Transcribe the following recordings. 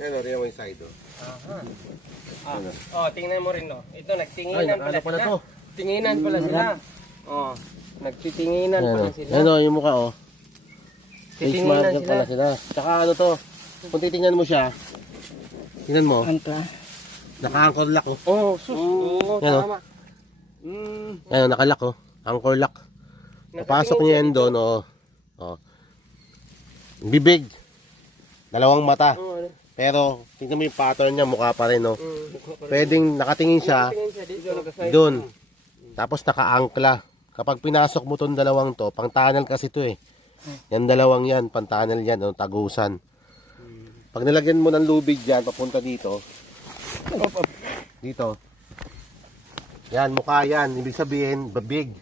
Yan o, rin mo yung side o. Tingnan mo rin no. Ito, nagtinginan pala sila. To. Tinginan pala sila. Nagtitinginan pala sila. Yan o, yung mukha o. Face Titinginan marker pala sila. Tsaka ano to, kung titingnan mo siya, tingnan mo. Naka-anchor lock o. Yan o. Yan o, naka-lock o. Anchor lock. Napasok niya yan doon o. Bibig. Dalawang mata. Pero, tingnan mo yung pattern niya, mukha pa rin, no? Pwedeng nakatingin siya doon. Tapos naka-angkla. Kapag pinasok mo tong dalawang to, pang tunnel kasi to eh. Yan dalawang yan, pang tunnel yan, no? Tagusan. Pag nilagyan mo ng lubig dyan, papunta dito. Dito. Yan, mukha yan. Ibig sabihin, babig.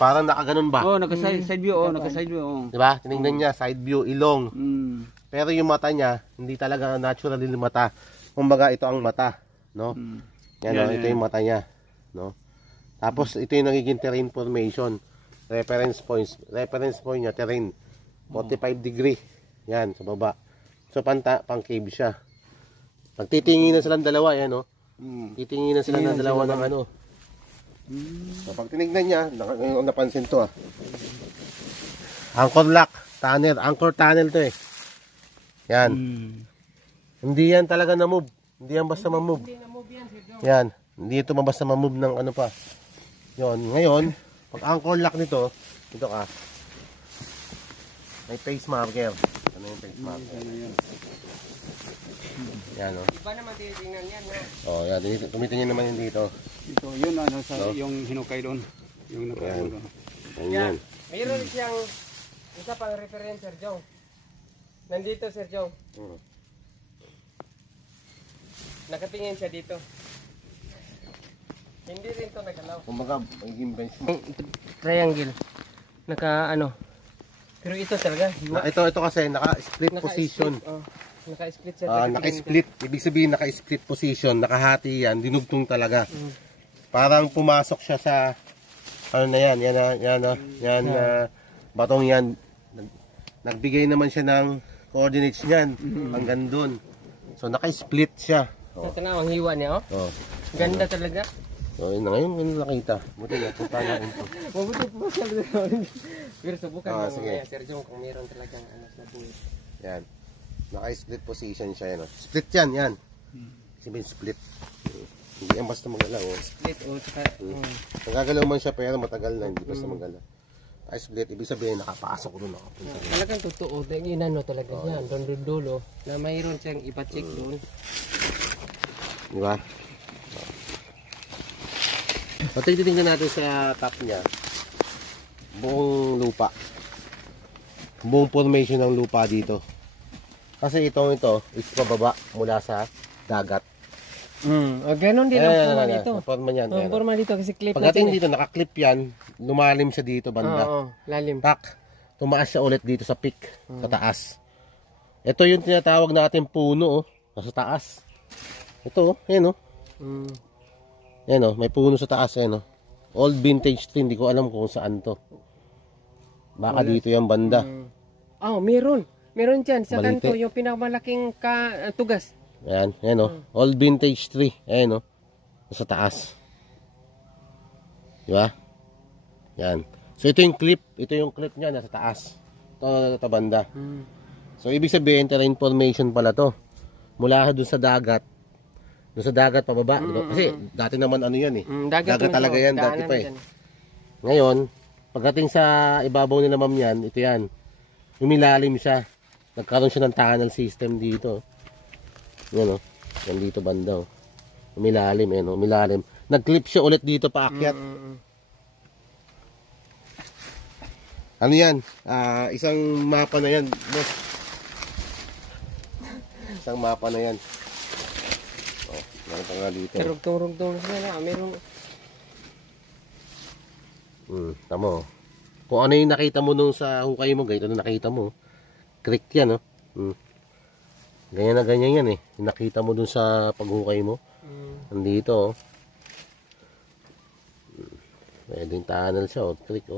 Parang nakaganon ba? Naka-side view, naka-side view. Diba? Tinignan niya, side view, ilong. Pero yung mata niya, hindi talaga natural yung mata. Kumbaga, ito ang mata, no? Yan, ito yung mata niya, no? Tapos, ito yung nagiging terrain formation. Reference point niya, terrain. 45 degree. Yan, sa baba. So, pang-cave siya. Pagtitingin na silang dalawa, yan, no? Titingin na sila ng dalawa ng ano. So, pag tinignan niya, napansin to, Anchor lock, tunnel. Anchor tunnel to eh. Yan. Hindi yan talaga na-move. Hindi yan basta ma-move. Yan. Hindi ito basta ma-move ng ano pa. Yon. Ngayon, pag anchor lock nito, ito ka. May face marker. Ano yung face marker? Yan o. Iba naman titingnan yan, no? Yan. Tumitingin naman yun dito. Ito, yun yung hinukay doon. Yung nakay doon. Yan. Mayroon siyang isa pang reference, Sir Jong. Nandito, Sir Jong. Nakatingin siya dito. Hindi rin to nagalaw. Kumbaga, magiging benchmark. Triangle. Pero ito talaga. Ito kasi, naka-split position. Naka-split siya. Naka-split. Ibig sabihin, naka-split position. Nakahati yan. Dinugtong talaga. Parang pumasok siya sa, ano na yan, batong yan. Nagbigay naman siya ng coordinates niyan. Hanggang dun. So, naka-split siya. Ito na, ang hiwa niya, Ganda talaga. So, yun na ngayon, yun nakita. Buti na, punta natin ito. Mabuti po siya. Pero subukan mo sige. Sir Jong, kung meron talagang sa buhay. Yan. Naka-split position siya, yan. Split yan, yan. Sabihin, split. Hindi yan basta magalaw. Split, tsaka... Nagagalaw man siya, pero matagal na, hindi basta magalaw. Naka-split, ibig sabihin, nakapasok doon. Talagang totoo. Inano talaga yan. Doon dulo. Na mayroon siyang ipacheck doon. Di ba? So, titingnan natin sa top niya. Buong lupa. Buong formation ng lupa dito. Kasi ito is pababa mula sa dagat. Ganon din ang forma dito. Forma niyan. Ang forma dito kasi clip pagdating dito, naka-clip yan. Lumalim siya dito banda. Lalim. Tak. Tumaas siya ulit dito sa peak. Sa taas. Ito yung tinatawag natin puno. Nasa taas. Ito, yan Yan may puno sa taas, yan Old vintage tree, hindi ko alam kung saan to. Baka dito yung banda. Meron. Meron dyan sa kanto, yung pinakamalaking tugas. Yan, Old vintage tree. Ayan sa taas. Di ba? Yan. So ito yung clip niya nasa taas. Ito banda. So ibig sabihin, terrain formation pala to. Mula doon sa dagat. Doon sa dagat pababa, kasi dati naman yan dagat talaga yan, dati pa Ngayon, pagdating sa ibabaw nila ma'am yan, ito yan. Umilalim siya. Nagkaroon siya ng tunnel system dito. Yan yan dito banda Umilalim, umilalim. Nag-clip siya ulit dito paakyat. Ano yan? Isang mapa na yan, boss. Isang mapa na yan. Nga dito. Rugtong sila na. Meron. Tamo. Kung ano yung nakita mo nung sa hukay mo, ganito na nakita mo. Creek yan, Ganyan na ganyan yan yung nakita mo dun sa paghukay mo. Nandito, Pwedeng tunnel siya, creek,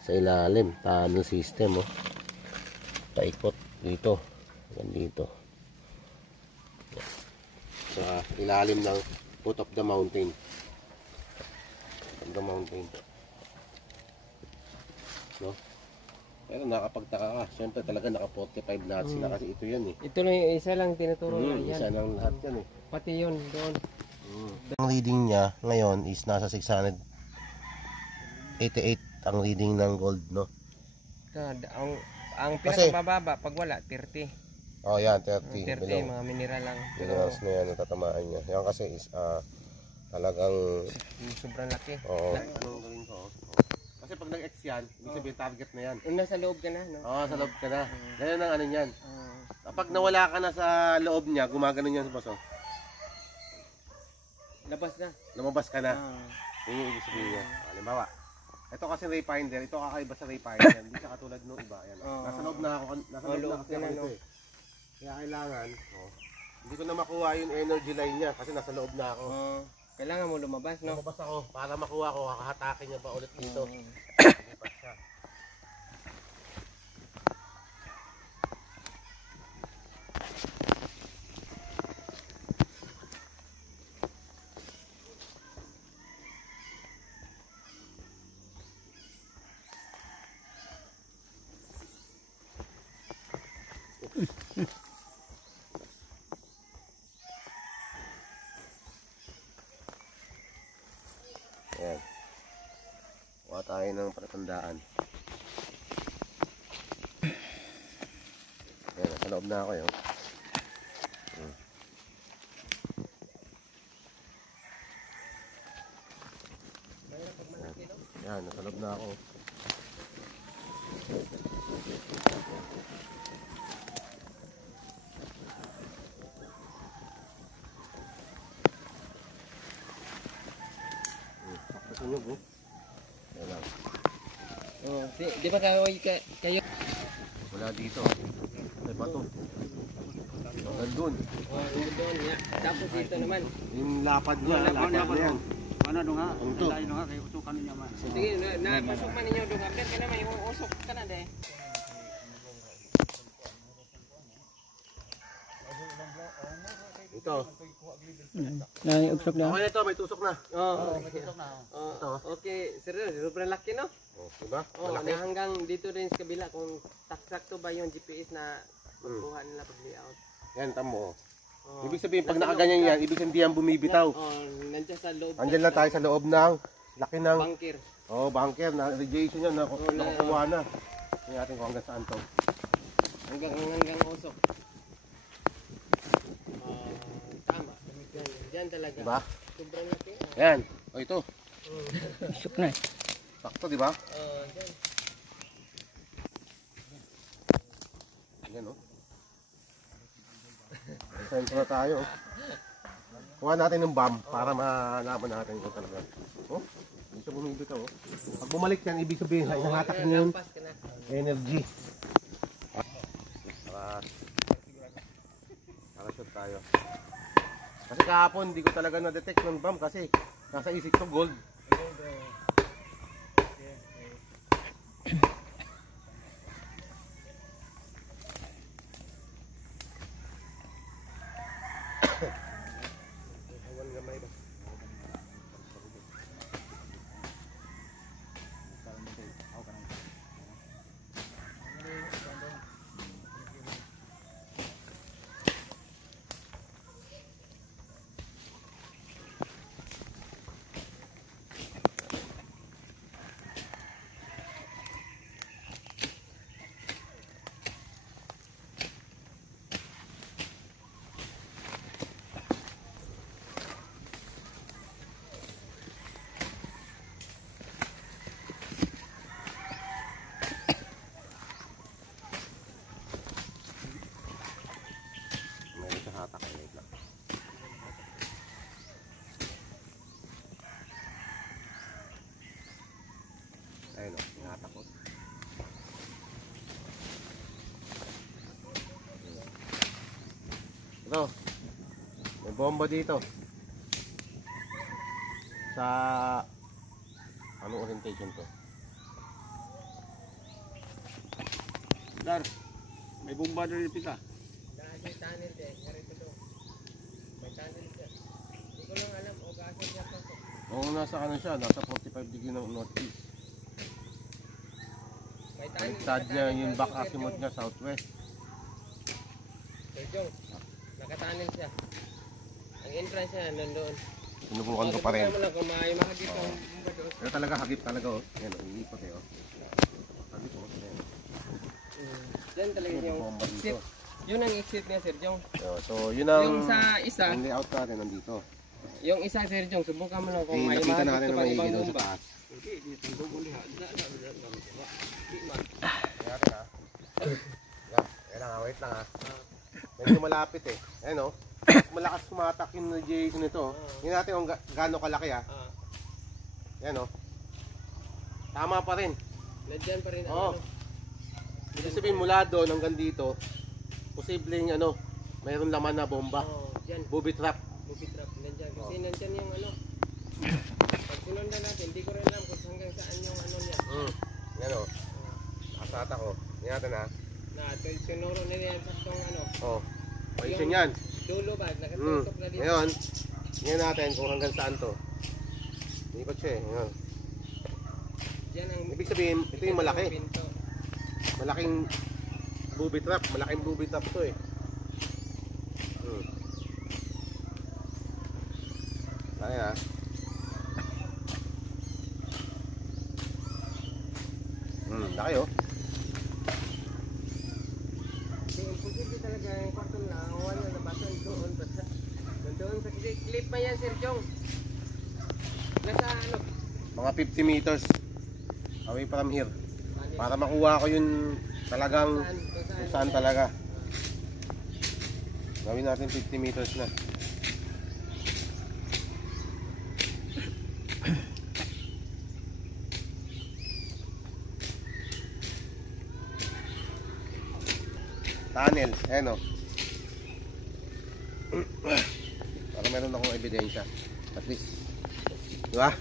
sa ilalim. Tunnel system, paikot dito. Hanggang dito. ilalim ng foot of the mountain. Of the mountain. No? Pero nakapagtaka ka. Siyempre talaga naka 45 lahat sila kasi ito yan eh. Ito lang yung isa lang tinuturo na yan. Isa ng lahat yan eh. Pati yun doon. Ang reading niya ngayon is nasa 688 ang reading ng gold, no? Ang pinakamababa pag wala 30. Oh, yan 30. 30 below. mga mineral lang. Minerals na yan natatamaan niya. Yan kasi is talagang Sobrang laki. oo. Anong gawin ko? Kasi pag nag-X yan, ibig sabihin target na yan. Nasa loob ka na, no? Oo, sa loob ka na. Ganyan ang ano niyan. Kapag nawala ka na sa loob niya, gumagano yan sa baso. Labas na. Lumabas ka na. Ah. Yun yung ibig sabihin niya. Halimbawa, ito kasi ray finder, ito kakaiba sa ray finder. Hindi siya katulad nung iba. Yan. Nasa loob na ako, nasa loob na kasi ako ito eh. Kaya kailangan, hindi ko na makuha yung energy line niya kasi nasa loob na ako. Kailangan mo lumabas, no? Lumabas ako para makuha ko, kakahatakin niya ba ulit dito. Lipat siya. Ayan. Kuha tayo ng palatandaan. Ayan, nasa loob na ako yun. Ayan, nasa loob na ako. Sunog oh. Ayan lang. Di ba kayo? Wala dito. May bato. Nandun. Doon, ya. Tapos dito naman. Yung lapad niya, lapad na yan. Ano doon nga? Ang to. Tayo doon nga, kayo utukan ninyo man. Sige, napasok man ninyo doon. Abdan ka naman, yung usok ka na deh. Ito. Usok na. Okay na ito, may tusok na. May tusok na. Okay, seryoso, sobrang laki, no? Diba? Na hanggang dito rin sa kabila kung sakto ba yung GPS na magkuha nila pag layout. Yan, tamo. Ibig sabihin, pag nakaganyan yan, ibig sabihin hindi yan bumibitaw. Nandiyan sa loob. Andyan lang tayo sa loob ng laki ng Bunker. bunker na radiation yan, nakukuha na. Tingnan natin kung hanggang saan to. Hanggang usok. Tama. Diyan talaga. Diba? Sobrang laki. Yan. O ito. Usok na. Sakto, diba? Diyan. Yan o. Sentro na tayo. Kuha natin ng bomb para malaman natin kung talaga. Oh, hindi siya bumibitaw. Pag bumalik yan, ibig sabihin, inahatak niyo yung energy. Nakashoot tayo. Kasi kahapon, hindi ko talaga na-detect ng bomb kasi nasa isip ko gold. Ayun o, hinatakot. Ito, may bomba dito. Sa anong orientation to? Dar, may bomba doon yung pita. Dahil tanil din, narito doon. May tunnel siya. Hindi ko lang alam o gasan siya pa. Oo, nasa ano siya, nasa 45 degree ng northeast. May tunnel. Baliktad niya yung back azimuth niya, southwest. Sir Jong, nakatunnel siya. Ang entrance niya nandoon. Sinubukan ko pa rin. Mo lang kung may mahagip ang doon. Pero talaga hagip talaga oh. Yan oh, iikot eh oh. Hagip oh. Yan. Yan talaga yung Bomba dito. exit. Yun ang exit niya, Sir Jong. So yun ang Yung sa isa, ang layout natin nandito. yung isa, Sir Jong, subukan mo lang kung may Nakita mahagip natin ka na pang may ibang doon sa bomba. taas. Hindi, dito ang dugo liha. Di man. Natin ha. Yan lang ha, wait lang ha. Medyo malapit eh. Ayan oh. Malakas sumatak yung Jason nito. Hindi natin kung gaano kalaki ha. Yan oh. Tama pa rin. Nandiyan pa rin ang Oo. ano. Ibig sabihin mula doon hanggang dito, posibleng ano, mayroon laman na bomba. Oo, dyan. Booby trap. Booby trap. Nandiyan. Kasi nandiyan yung ano. Pag sinundan natin, hindi ko rin alam kung hanggang saan yung ano niya. Yan o. Nakasata ko. Yan natin ha. Na, tinuro nila yan sa itong ano. Oh. Position yan. Dulo ba? Nakatutok na dito. Ngayon, tingnan natin kung hanggang saan to. Ikot siya eh. Ngayon. Diyan ang Ibig sabihin, ito yung malaki. pinto. Malaking booby trap. Malaking booby trap to eh. Laki ha. Laki oh. Imposible talaga yung kwarto na wala na basan doon. Basta nandoon sa clip pa yan, Sir Jong. Nasa ano? Mga 50 meters away from here. Para makuha ko yung talagang kung saan talaga. Gawin natin 50 meters na. Tunnel, ayan o. Para meron akong ebidensya. At least. Diba?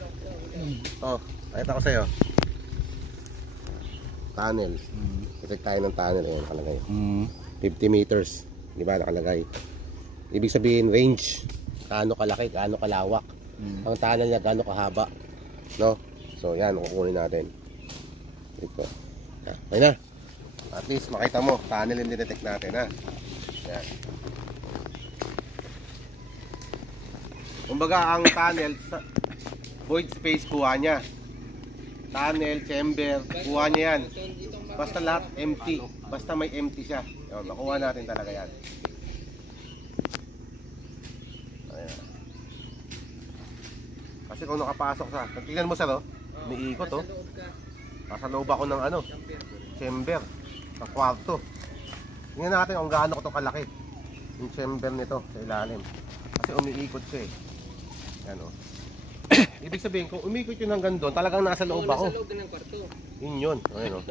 Oh, pakita ko sa'yo. Tunnel. Check tayo ng tunnel. Ayan, nakalagay. 50 meters. Diba, nakalagay. Ibig sabihin, range. Kaano kalaki, kaano kalawak. Ang tunnel niya, kaano kahaba. No? So, yan, kukunin natin. Ito. Ayun na. At least makita mo, tunnel yung dinetect natin ha. Yan. Kumbaga ang tunnel, void space kuha niya. Tunnel, chamber, kuha niya yan. Basta lahat empty. Basta may empty siya. Yan, makuha natin talaga yan. Ayan. Kasi kung nakapasok sa, tingnan mo sa lo, may ikot oh. Nasa loob ako ng ano, chamber. Sa kwarto. Tingnan natin kung gaano ko ito kalaki yung chamber nito sa ilalim. Kasi umiikot siya eh. Yan o. Ibig sabihin kung umikot yun hanggang doon, talagang nasa loob ako. Nasa loob din ng kwarto. Yun yun. Ayan o.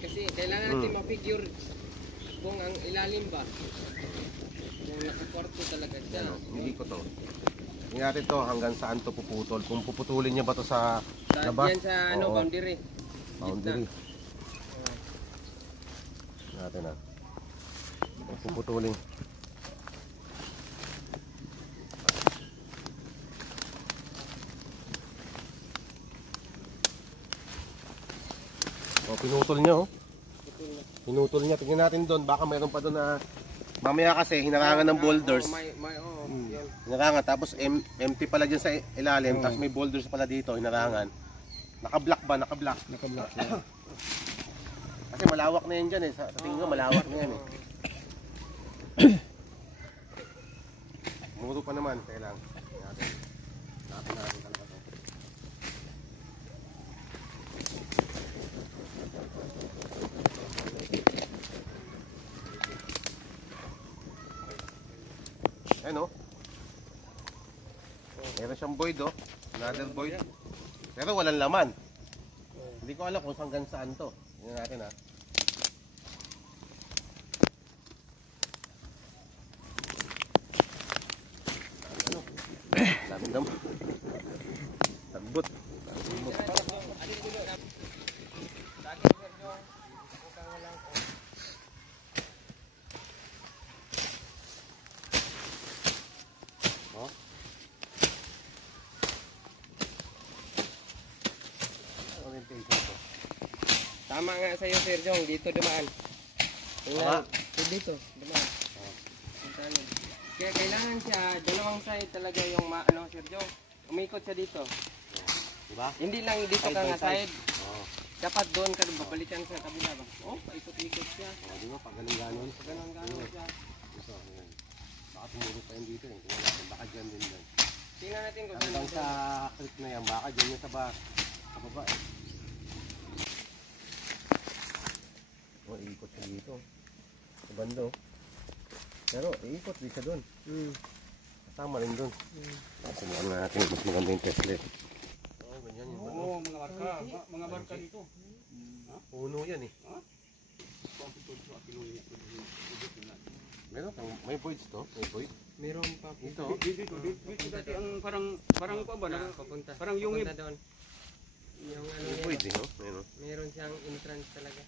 Kasi kailangan natin ma-figure kung ang ilalim ba. Kung nasa kwarto talaga siya. Yan o. Umiikot o. Tingnan natin to hanggang saan to puputol. Kung puputulin niya ba to sa labas? Yan sa ano, Oo. boundary. Boundary. Natin ha. Puputulin. O, pinutol niya oh. Pinutol niya. Tingnan natin doon. Baka mayroon pa doon na mamaya kasi hinarangan ng boulders. Hinarangan. Tapos empty pala dyan sa ilalim. Tapos may boulders pala dito. Hinarangan. Naka-block ba? Naka-block. Naka-block. Kasi malawak na yan dyan eh. Sa tingin ko malawak na yan eh. Muro pa naman. Kailangan. Natin talaga to. Ayan o. Meron siyang void o. Another void. Pero walang laman. Hindi ko alam kung hanggang saan to. Tingnan natin ha. Ano? Daming damo. Tagbot. Tama nga sa'yo, Sir Jong. Dito dumaan. Tingnan. Dito, dumaan. Yung tunnel. Kaya kailangan siya, dalawang side talaga yung Sir Jong. Umikot siya dito. Diba? Hindi lang dito ka nga side. Oo. Dapat doon ka babalikan sa kabila ba? Oh, paikot-ikot siya. Di ba? Pag ganon-ganon. Ganon-ganon siya. Ito, ayan. Baka tumulog pa yun dito eh. Tingnan natin, baka dyan din dyan. Tingnan natin kung Hanggang saan. sa creek na yan, baka dyan yung sa baba eh. Oh, iikot siya dito. Sa bando. Pero, iikot din siya doon. Kasama rin doon. Simulan na natin mas maganda yung Tesla. Oh, ganyan yung bando. Oo, mga barka dito. Puno yan eh. Meron kang, may voids to? May void? Meron pa. Ito. Dito dati ang parang ko ba? Papunta. Parang yung Papunta doon. Yung ano May yan. void eh, no? Meron. Meron siyang entrance talaga.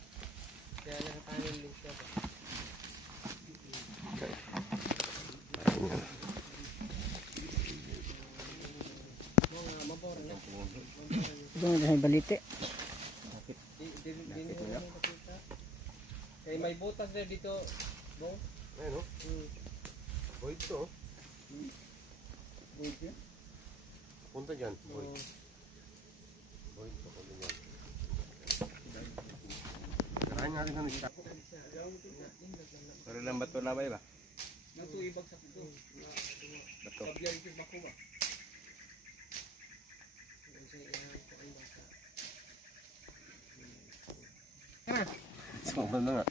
Kaya nakapanel din siya ba? Ayan. Mabor na. Doon na balite. Kaya may butas na dito. Bong? Ayan, no? Void to. Punta dyan. Void. Void to. Punta dyan. Karahan nga rin na nagtap. Pero lang bato labay ba? Nato ibagsak ito. Bato. Sabihan ito bako ba? Sobrang na nga.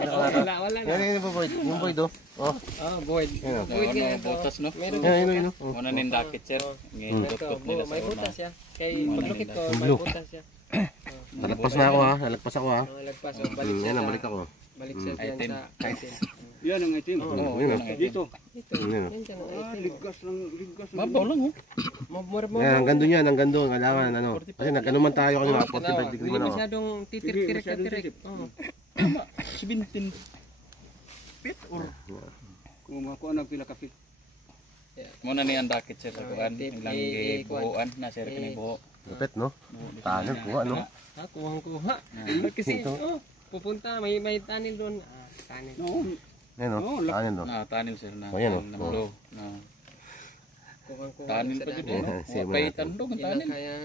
Wala na. Yan yung void. Yung void oh. Oh. Ah, void. Yan, oh. Void nga ito. Butas no? Meron Yan, yun, yun. Muna nin dakit sir. Ngayon Ito, tutkot nila sa may una. butas siya. Kay paglukit ko, may Blue. butas siya. Nalagpas na ako ha. Nalagpas ako ha. Lagpas, balik siya. Yan, balik ako. Balik siya dyan Item. sa item. Yan ang itim. Oo, yun, ang itim. Ito, Dito. Yan, yan siya ng item. Ligas lang. Mabaw lang oh. Yan, hanggang doon yan. Hanggang doon. Kailangan ano. Kasi nagkano man tayo kanina. 45 degree Hindi man ako. masyadong titir-tirik na tirik. Oo. 17 feet or kung ako ang pila ka feet. Muna ni ang dakit sir sa kuan. Ilang gibuuan na sir kini buo. Lupit no? Tunnel ko ano? Ha, kuhang-kuha. Kasi, pupunta, may tunnel doon. Tunnel. No. Yan no? Tunnel no? Na tunnel sir na. Oh, yan, oh. Na blue. Na Kuhang-kuha. tunnel sa pa daan. jud no. Sige, Paitan do ang Yun ang tunnel. kaya